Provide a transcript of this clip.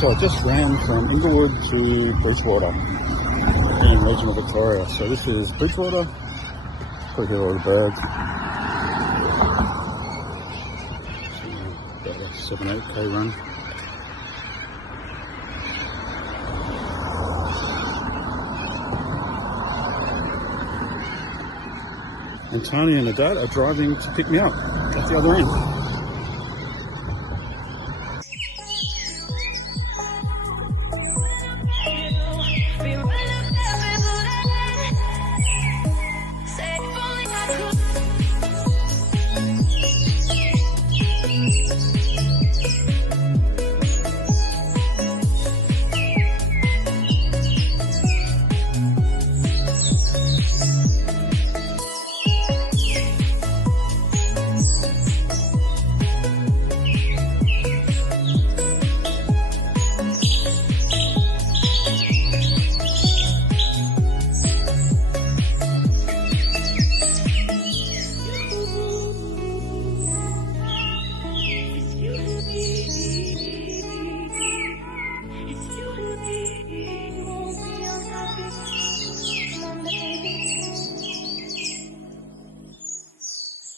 So I just ran from Inglewood to Bridgewater in regional Victoria. So this is Bridgewater. Probably hear all the birds. So about a 7-8k run. And Tony and the dad are driving to pick me up at the other end.